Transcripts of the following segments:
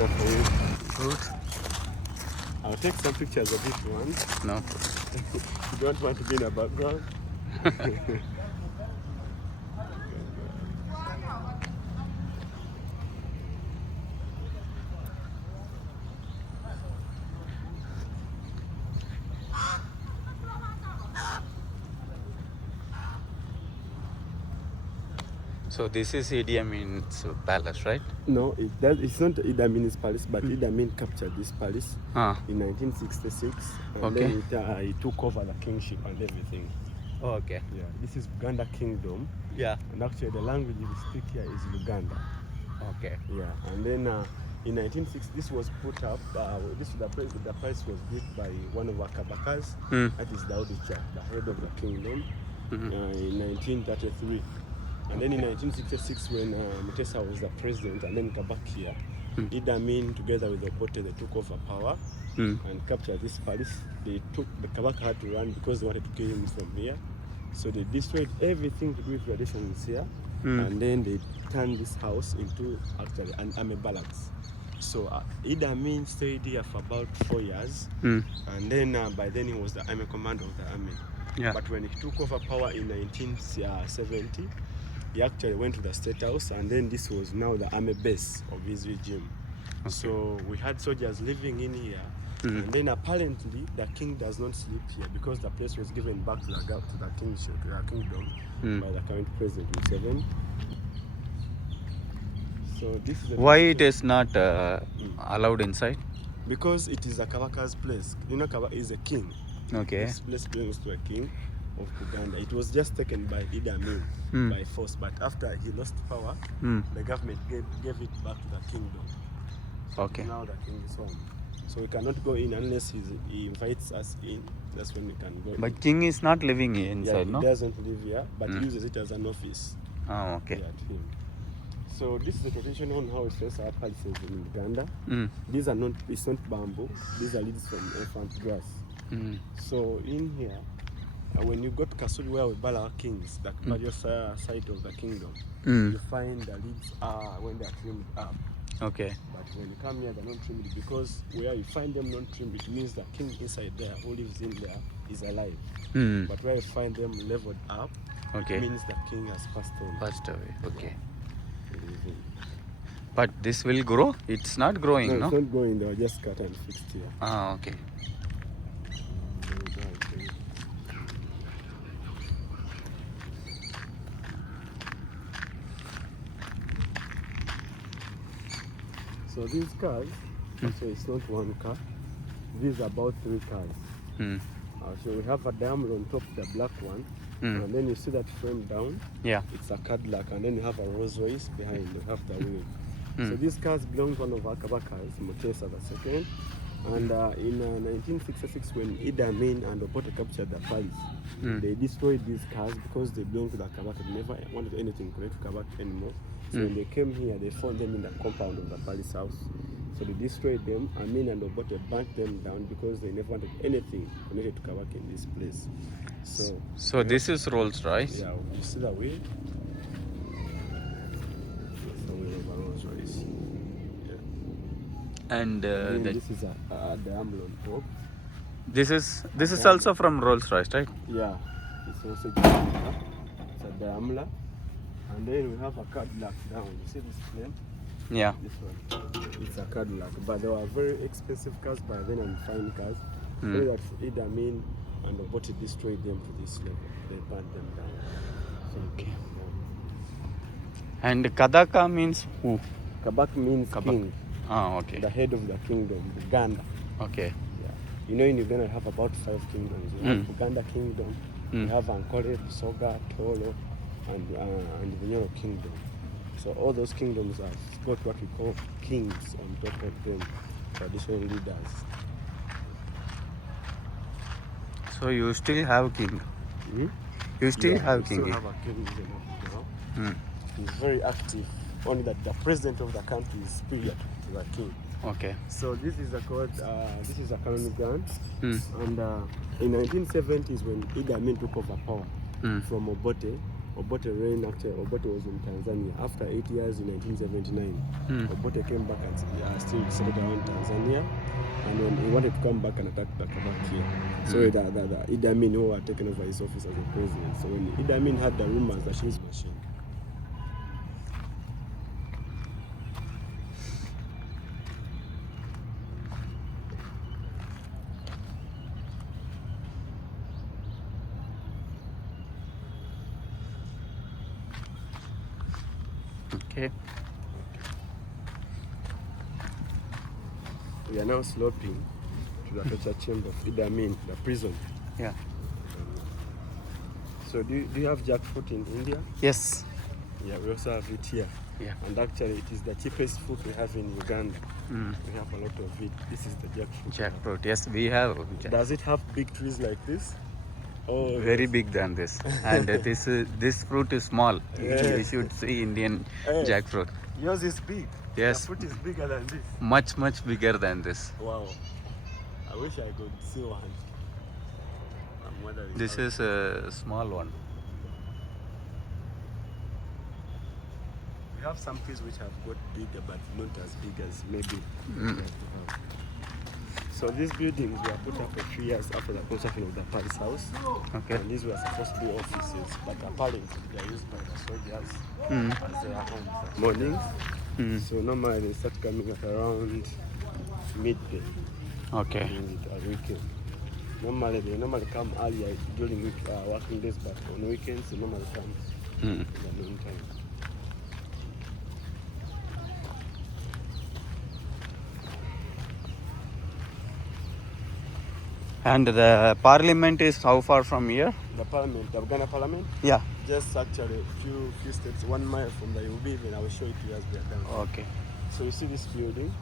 dinner for you. Good. I'll take some pictures of it once. No. You don't want to be in a background? So this is Idi Amin's palace, right? No, it's not Idi Amin's palace, but Idi Amin captured this palace in 1966. And Okay. then he took over the kingship and everything. Oh, okay. Yeah, this is Uganda Kingdom. Yeah. And actually the language we speak here is Luganda. Okay. Yeah, and then in 1960, this was put up, the price was built by one of our Kabakas, that is Daudicha, the head of the kingdom, in 1933. And then in 1966, when Mutesa was the president, and then Kabakia, Idi Amin together with Obote, they took over power and captured this palace. The Kabaka had to run because they wanted to kill him from here. So they destroyed everything to do with traditions here, and then they turned this house into actually an army barracks. So Idi Amin stayed here for about 4 years, and then by then he was the army commander of the army. Yeah. But when he took over power in 1970, he actually went to the State House, and then this was now the army base of his regime. Okay. So we had soldiers living in here, and then apparently the king does not sleep here because the place was given back to the kingdom by the current president Museveni. So this is why it is not allowed inside? Because it is a Kabaka's place. You know, Kabaka is a king. Okay. This place belongs to a king of Uganda. It was just taken by Idi Amin by force, but after he lost power, the government gave it back to the kingdom. So Okay. now the king is home. So we cannot go in unless he invites us in. That's when we can go in. But king is not living here inside, He no? doesn't live here, but he uses it as an office. Oh, okay. At him. So this is the traditional houses our palaces in Uganda. These are not, it's not bamboo. These are leaves from elephant grass. So in here, when you go to Kasuri where we bury our kings, the various side of the kingdom, you find the leaves are when they are trimmed up. Okay. But when you come here, they're not trimmed because where you find them not trimmed, it means the king inside there, who lives in there, is alive. But where you find them leveled up, Okay. it means the king has passed on. Passed away. Okay. But this will grow? It's not growing, No, no? it's not going. They were just cut and fixed here. Ah, okay. So these cars, so it's not one car. These are about 3 cars. So we have a diamond on top, the black one, and then you see that frame down. Yeah. It's a Cadillac, and then you have a Rolls Royce behind. You have the wheel. So these cars belong to one of our Kabakas, Mutesa II. And in 1966, when Idi Amin and Obote captured the palace, they destroyed these cars because they belonged to the Kabaka. They never wanted anything connected to Kabaka anymore. So when they came here, they found them in the compound of the palace house. So they destroyed them. Amin and Obote burnt them down because they never wanted anything connected to Kabaka in this place. So this is Rolls Royce? Yeah, you see the wheel? That's the wheel of a Rolls Royce. And This is a diamond on top. this is also from Rolls Royce, right? Yeah, it's also Daimler. It's a Daimler. And then we have a Cadillac down. You see this plane? Yeah. This one. It's a Cadillac. But they were very expensive cars by then and fine cars. Only that Idi Amin and Obote destroyed them to this level. They burned them down. So, Okay. And Kadaka means who? Kabak means king, Ah, okay. the head of the kingdom, Uganda. Okay. Yeah. You know, in Uganda, we have about 5 kingdoms. We have Uganda Kingdom, we have Ankole, Busoga, Tolo, and the Nyoro Kingdom. So all those kingdoms have got what we call kings on top of them, traditional leaders. So you still have king? You still have king? We still have a king now. He's very active. Only that the president of the country is superior to the king. Okay. So this is a colony ground, and in 1970s when Idi Amin took over power from Obote Obote reigned actually. Obote was in Tanzania. After 8 years in 1979, Obote came back and still settled around Tanzania. And when he wanted to come back and attack here. So the Idi Amin who had taken over his office as a president. So when Idi Amin had the rumors that he's machine. Okay. We are now sloping to the torture chamber of Idi Amin, the prison. Yeah. So do you have jackfruit in India? Yes. Yeah, we also have it here. Yeah. And actually it is the cheapest fruit we have in Uganda. We have a lot of it. This is the jackfruit. Jackfruit. Yes, we have. Does it have big trees like this? Oh, Very big than this. And this fruit is small. Yeah. You should see Indian jackfruit. Yours is big. Yes. The fruit is bigger than this. Much bigger than this. Wow. I wish I could see one. I'm wondering. This is a small one. We have some trees which have got bigger but not as big as maybe we have to have. So these buildings were put up a few years after the construction of the Paris house. Okay. And these were supposed to be offices, but apparently they are used by the soldiers as their homes at mornings. So normally they start coming at around midday Okay. during the weekend. Normally they come earlier during working days, but on weekends they normally come in the noontime. And the parliament is how far from here? The parliament, the Uganda parliament? Yeah. Just actually a few steps, 1 mile from there. You will be even. I will show it to you as we are done. Okay. So you see this building?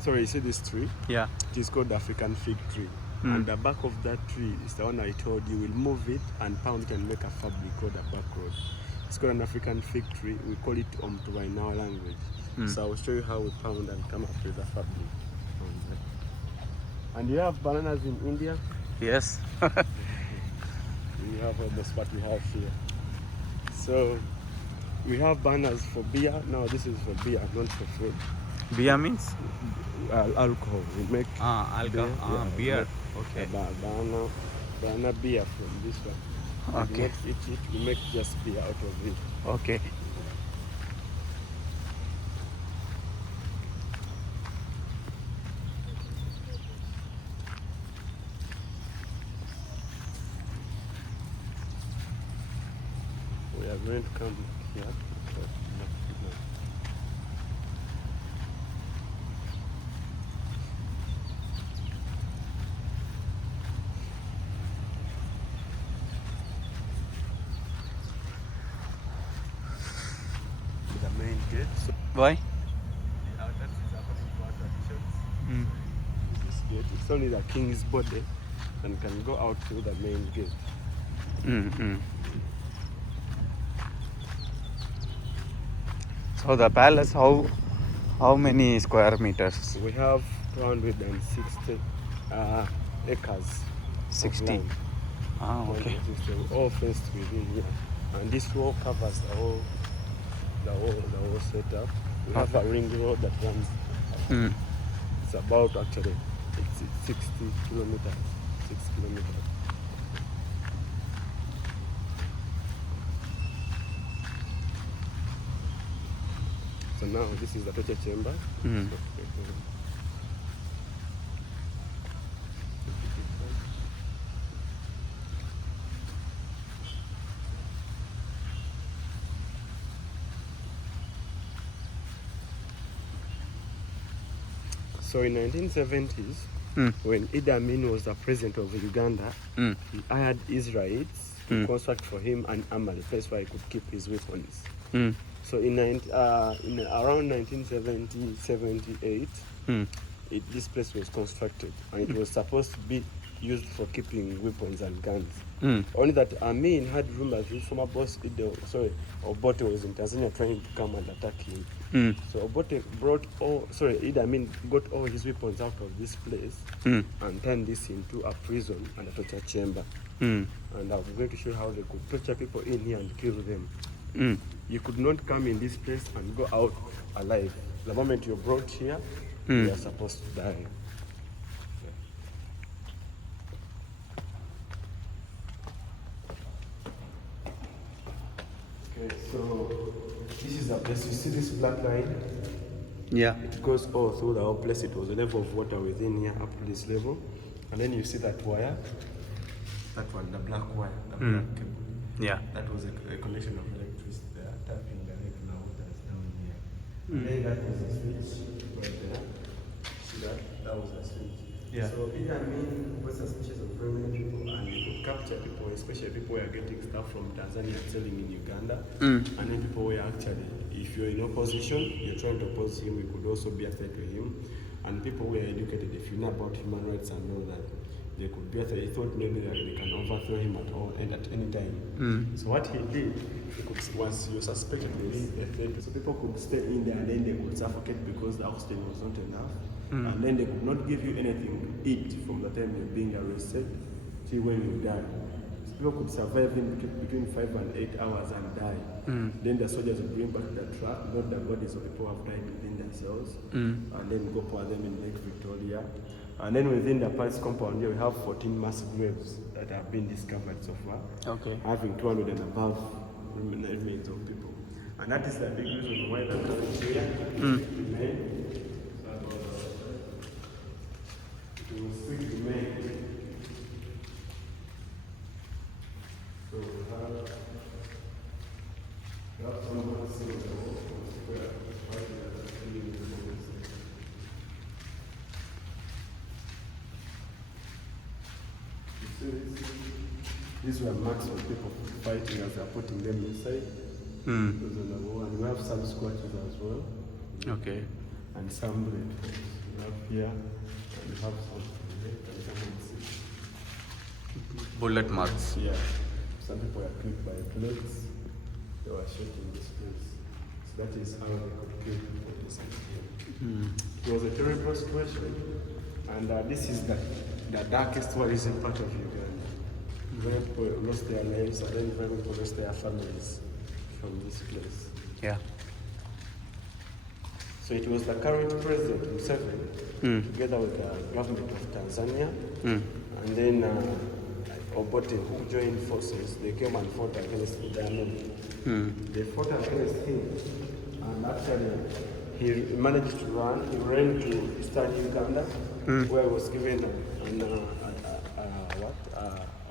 Sorry, you see this tree? Yeah. It is called the African fig tree. And the back of that tree is the one I told you. We'll move it and pound it and make a fabric called a back road. It's called an African fig tree. We call it omtuba in our language. So I will show you how we pound and come up with a fabric. And you have bananas in India? Yes. We have almost what we have here. So we have bananas for beer. Now this is for beer, not for food. Beer means? Alcohol. We make Alcohol. Beer. Okay. Banana beer from this one. Okay. We not eat it. We make just beer out of it. Okay. We are going to come here. The main gate. So Why? that is according to our traditions. This gate, it's only the king's body and can go out through the main gate. So the palace, how many square meters? We have 260 acres. 60. Of land. Okay. 260, all fenced within here. And this wall covers the whole setup. We have a ring road that runs. It's about actually it's 60 kilometers. 6 kilometers. So now this is the torture chamber. So in 1970s, when Idi Amin was the president of Uganda, he hired Israelites to construct for him an armory, place where he could keep his weapons. So in around 1978, this place was constructed, and it was supposed to be used for keeping weapons and guns. Mm. Only that Amin had rumors his former boss Obote was in Tanzania trying to come and attack him. Mm. So Obote Idi Amin got all his weapons out of this place and turned this into a prison and a torture chamber. Mm. And I'm going to show you how they could torture people in here and kill them. Mm. You could not come in this place and go out alive. The moment you're brought here, you are supposed to die. Okay, so this is a place. You see this black line? Yeah. It goes all through the whole place. It was a level of water within here up to this level. And then you see that wire. That one, the black wire, the black cable. Yeah. That was a connection of electricity there, tapping the regular waters down here. And then that was a switch right there. See that? That was a switch. Yeah. So Idi Amin was a species of prominent people, and he could capture people, especially people who are getting stuff from Tanzania and selling in Uganda. And then people were actually, if you're in opposition, you're trying to oppose him, you could also be a threat to him. And people were educated, if you know about human rights and all that, they could be a threat. He thought maybe that they can overthrow him at all and at any time. So what he did, once you suspected there is a threat, so people could stay in there and then they could suffocate because the oxygen was not enough. And then they could not give you anything to eat from the time you're being arrested till when you die. So people could survive in between 5 and 8 hours and die. Then the soldiers would bring back the truck, not the bodies of people who have died within their cells, and then go pour them in Lake Victoria. And then within the Palace compound here, we have 14 mass graves that have been discovered so far, having 200 and above remains of people. And that is the big reason why the current here remain. It will still remain. So we have someone saying the whole square, these were marks of people fighting as they are putting them inside. Those on the wall. And we have some scratches as well. Okay. And some blade holes. We have here, and we have some here, and some on the Bullet marks. Yeah. Some people were killed by plates. They were shot in this place. So that is how they could kill people inside here. It was a terrible situation. And this is the darkest tourism part of Uganda. Very people lost their lives, and then very people lost their families from this place. Yeah. So it was the current president Museveni, together with the government of Tanzania, and then Obote, who joined forces. They came and fought against Idi Amin. They fought against him, and actually he managed to run. He ran to eastern Uganda, where he was given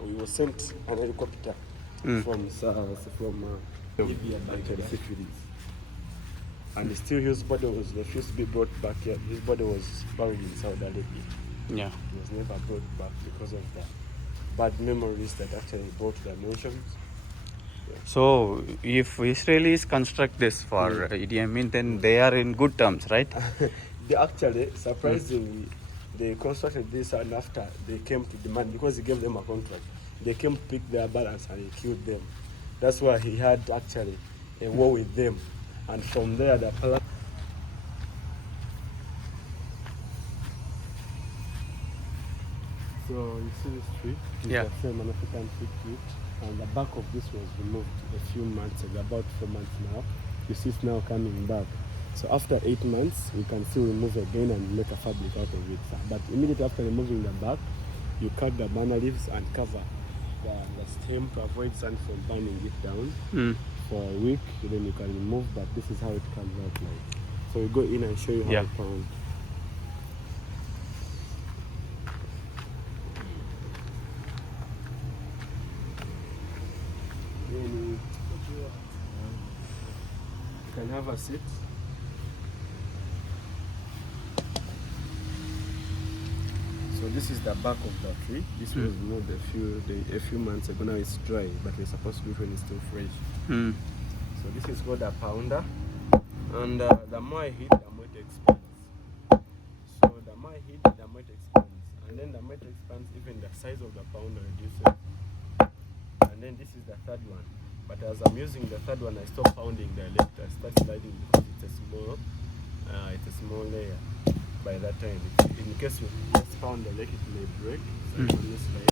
he was sent an helicopter from Libya back to syphilis. And still his body was refused to be brought back here. His body was buried in Saudi Arabia. Yeah. He was never brought back because of the bad memories that actually brought the emotions. So, if Israelis construct this for Idi Amin, then they are in good terms, right? They actually, surprisingly, they constructed this, and after they came to demand, because he gave them a contract, they came to pick their balance and he killed them. That's why he had actually a war with them. And from there, the palace. So you see this tree? It's the same African fig tree. And the back of this was removed a few months ago, about 4 months now. You see it's now coming back. So after 8 months, we can still remove again and make a fabric out of it. But immediately after removing the back, you cut the banana leaves and cover the stem to avoid sun from burning it down for a week. Then you can remove, but this is how it comes out like. So we go in and show you how it comes. Then you can have a seat. So this is the bark of the tree. This was removed a few months ago. Now it's dry, but we're supposed to do it when it's still fresh. So this is called a pounder, and the more I heat, the more it expands. So the more I heat, the more it expands. and then the metal expands, even the size of the pounder reduces. And then this is the third one. But as I'm using the third one, I stop pounding the electric. I start sliding because it's a small layer. By that time, in case you just pound the leg, it may break. So you slide.